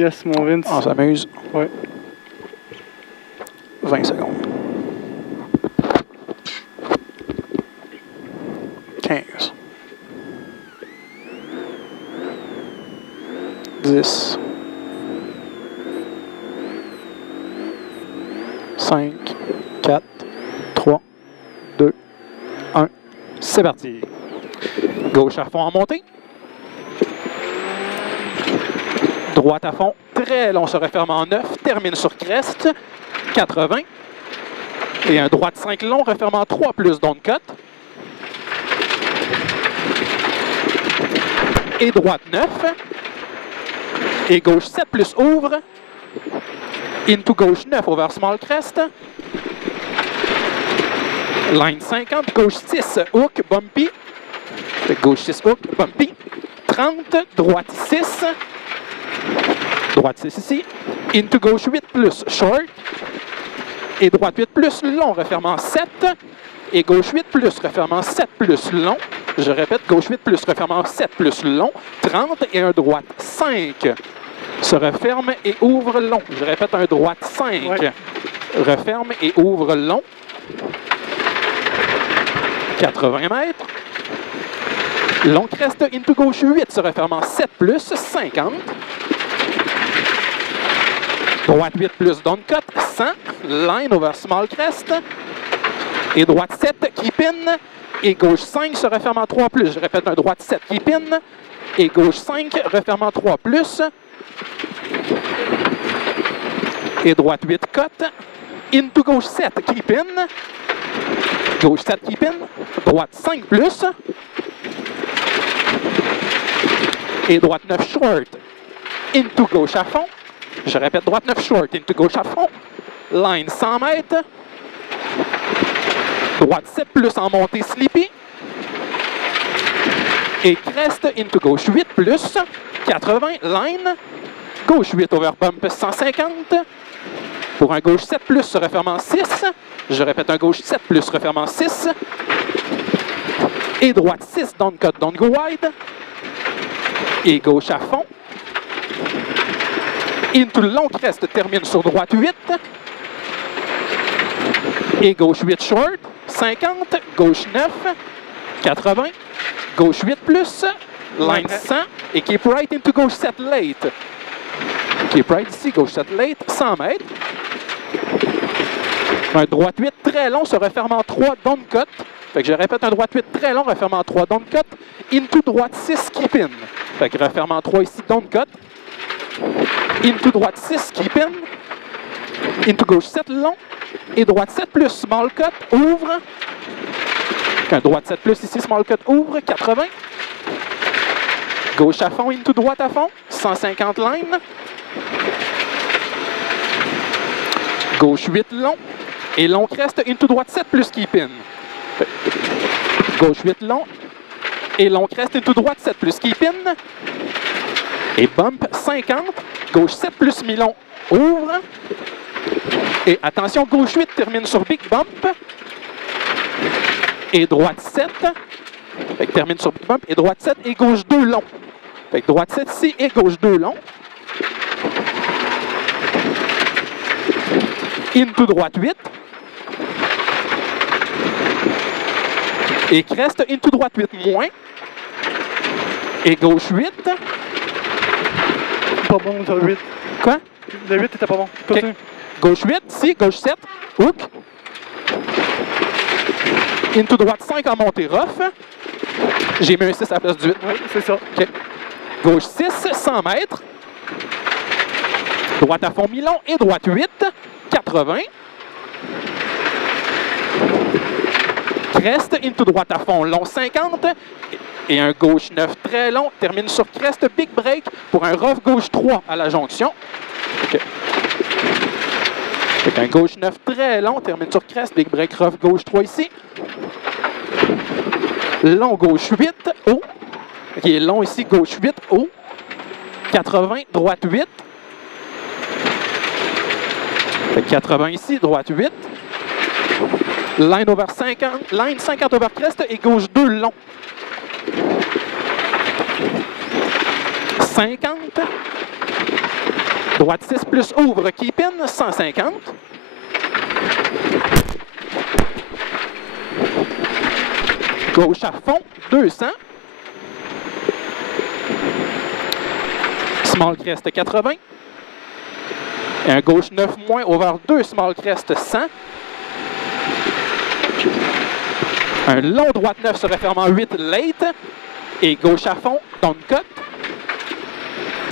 Yes, mon Vince. On s'amuse. Ouais. 20 secondes. 15. 10. 5, 4, 3, 2, 1. C'est parti. Gauche à fond en montée. Droite à fond, très long se referme en 9, termine sur crest, 80. Et un droite 5 long, referme en 3 plus down cut. Et droite 9. Et gauche 7 plus ouvre. Into gauche 9 over small crest. Line 50, gauche 6, hook, bumpy. Gauche 6, hook, bumpy. 30, droite 6. Droite 6 ici. Into gauche 8 plus short. Et droite 8 plus long, refermant 7. Et gauche 8 plus, refermant 7 plus long. Je répète, gauche 8 plus, refermant 7 plus long. 30 et un droite 5. Se referme et ouvre long. Je répète, un droite 5. Ouais. Referme et ouvre long. 80 mètres. Long crest into gauche 8, se refermant 7 plus, 50. Droite 8 plus down cut, 100. Line over small crest. Et droite 7, keep in. Et gauche 5, se refermant 3 plus. Je répète, un droite 7, keep in. Et gauche 5, refermant 3 plus. Et droite 8, cut. Into gauche 7, keep in. Gauche 7, keep in. Droite 5 plus. Et droite 9, short. Into gauche à fond. Je répète, droite 9 short, into gauche à fond. Line 100 mètres. Droite 7 plus en montée sleepy. Et crest into gauche 8 plus. 80, line. Gauche 8 over bump 150. Pour un gauche 7 plus se refermant 6. Je répète, un gauche 7 plus refermant 6. Et droite 6, down cut, down go wide. Et gauche à fond. Into long crest, termine sur droite 8. Et gauche 8 short, 50. Gauche 9, 80. Gauche 8 plus, line 100. Et keep right into gauche 7 late. Keep right ici, gauche 7 late, 100 mètres. Un droite 8 très long, se referme en 3 down cut. Fait que je répète, un droite 8 très long, referme en 3 down cut. Into droite 6, keep in. Fait que referme en 3 ici, down cut. Into droite 6, keep in. Into gauche 7 long. Et droite 7 plus, small cut, ouvre. Un droite 7 plus ici, small cut, ouvre, 80. Gauche à fond, into droite à fond, 150 line. Gauche 8 long. Et long crest, into droite 7 plus, keep in. Gauche 8 long. Et long crest, into droite 7 plus, keep in. Et bump 50. Gauche 7 plus mi-long, ouvre. Et attention, gauche 8 termine sur big bump. Et droite 7. Fait que termine sur big bump. Et droite 7 et gauche 2 long. Fait que droite 7 ici et gauche 2 long. Into droite 8. Et crest into droite 8 moins. Et gauche 8. Pas bon, le 8. Quoi? Le 8 était pas bon. Continue. Gauche 8, ici, gauche 7, hook. Into droite 5 en montée rough. J'ai mis un 6 à la place du 8. Oui, c'est ça. OK. Gauche 6, 100 mètres. Droite à fond mi-long et droite 8, 80. Crest, into droite à fond long 50. Et un gauche 9 très long. Termine sur crest, big break pour un rough gauche 3 à la jonction. OK. Fait un gauche 9 très long, termine sur crest, big break, rough gauche 3 ici. Long gauche 8, haut. Qui est long ici, gauche 8, haut. 80, droite 8. Fait 80 ici, droite 8. Line over 50, line 50 over crest et gauche 2 long. 50. Droite 6 plus ouvre, keep in, 150. Gauche à fond, 200. Small crest, 80. Et un gauche 9 moins, over 2, small crest, 100. Un long droite 9 se refermant 8, late. Et gauche à fond, down cut.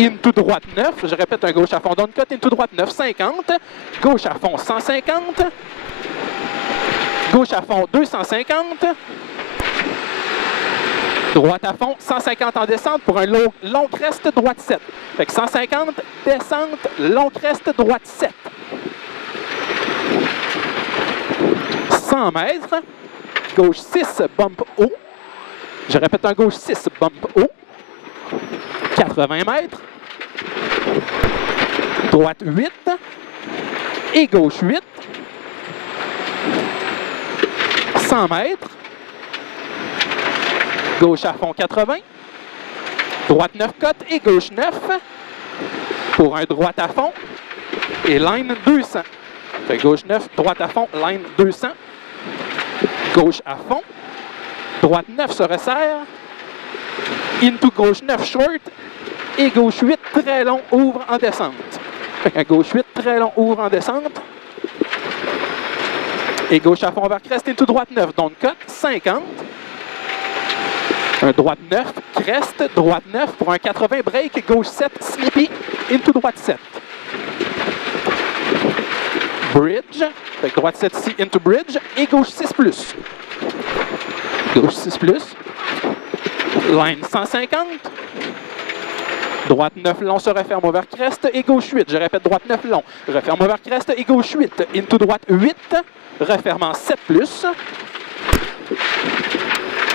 Into droite 9, je répète un gauche à fond, down cut, into droite 9, 50. Gauche à fond, 150. Gauche à fond, 250. Droite à fond, 150 en descente pour un long crest, droite 7. Fait que 150, descente, long crest, droite 7. 100 mètres. Gauche 6, bump haut. Je répète un gauche 6, bump haut. 80 mètres. Droite 8. Et gauche 8. 100 mètres. Gauche à fond 80. Droite 9 cote et gauche 9. Pour un droite à fond. Et line 200. Fait gauche 9, droite à fond, line 200. Gauche à fond. Droite 9 se resserre. Into gauche 9 short. Et gauche 8 très long ouvre en descente. Fait qu'un gauche 8 très long ouvre en descente. Et gauche à fond vers crest. Into droite 9, down cut, 50. Un droite 9, crest, droite 9 pour un 80, break, gauche 7, slippy, into droite 7. Bridge, fait que droite 7 ici, into bridge, et gauche 6 plus. Gauche 6 plus. Line 150. Droite 9 long se referme over crest et gauche 8. Je répète, droite 9 long. Referme over crest et gauche 8. Into droite 8. Refermant 7 plus.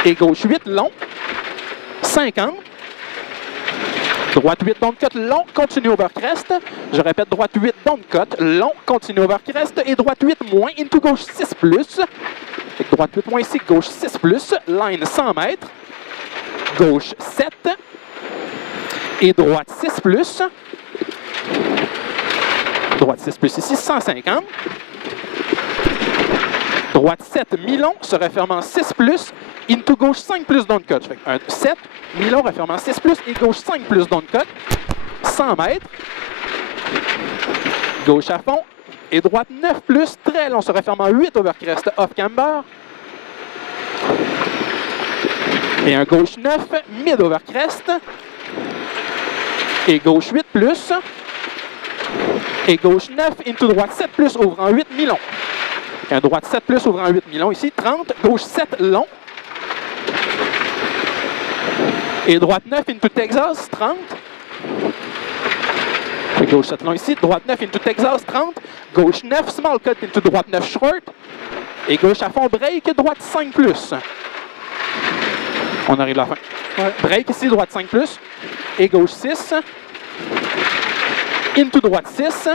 Et gauche 8 long. 50. Droite 8 down cut long. Continue over crest. Je répète, droite 8 down cut long. Continue over crest. Et droite 8 moins. Into gauche 6 plus. Fait que droite 8 moins ici. Gauche 6 plus. Line 100 mètres. Gauche 7. Et droite 6 plus. Droite 6 plus ici, 150. Droite 7, mi-long, se refermant 6 plus. Into gauche 5 plus down cut. Fait un 7, mi-long, refermant 6 plus. Et gauche 5 plus down cut. 100 mètres. Gauche à fond. Et droite 9 plus, très long, se refermant 8 over crest, off camber. Et un gauche 9, mid over crest. Et gauche 8 plus. Et gauche 9, into droite 7 plus, ouvrant 8 mi-long. Un droite 7 plus, ouvrant 8 mi-long ici, 30. Gauche 7 long. Et droite 9 into Texas, 30. Et gauche 7 long ici, droite 9 into Texas, 30. Gauche 9, small cut into droite 9 short. Et gauche à fond, break, droite 5 plus. On arrive à la fin. Ouais. Break ici, droite 5 plus. Et gauche 6. Into droite 6.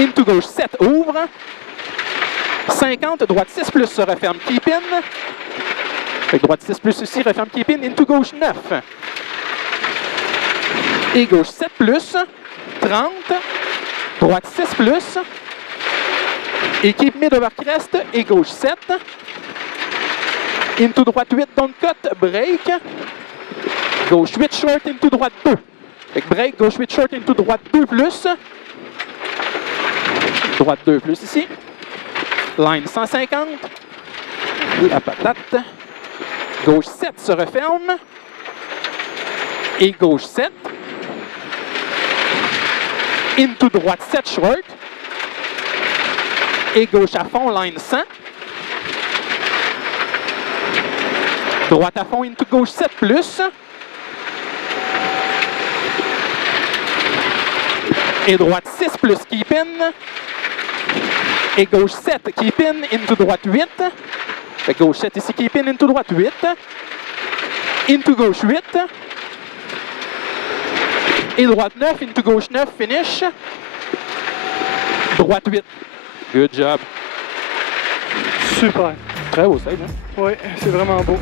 Into gauche 7 ouvre. 50, droite 6 plus se referme, keep in. Fait que droite 6 plus ici, referme, keep in. Into gauche 9. Et gauche 7 plus. 30. Droite 6 plus. Et keep mid over crest. Et gauche 7. Into droite 8, down cut, break. Gauche 8 short, into droite 2. Fait que break, gauche 8 short, into droite 2 plus. Droite 2 plus ici. Line 150. La patate. Gauche 7 se referme. Et gauche 7. Into droite 7 short. Et gauche à fond, line 100. Droite à fond, into gauche 7 plus. Et droite 6 plus, keep in. Et gauche 7, keep in, into droite 8. Fait que gauche 7 ici, keep in, into droite 8. Into gauche 8. Et droite 9, into gauche 9, finish. Droite 8. Good job. Super. Très beau save, hein? Oui, c'est vraiment beau.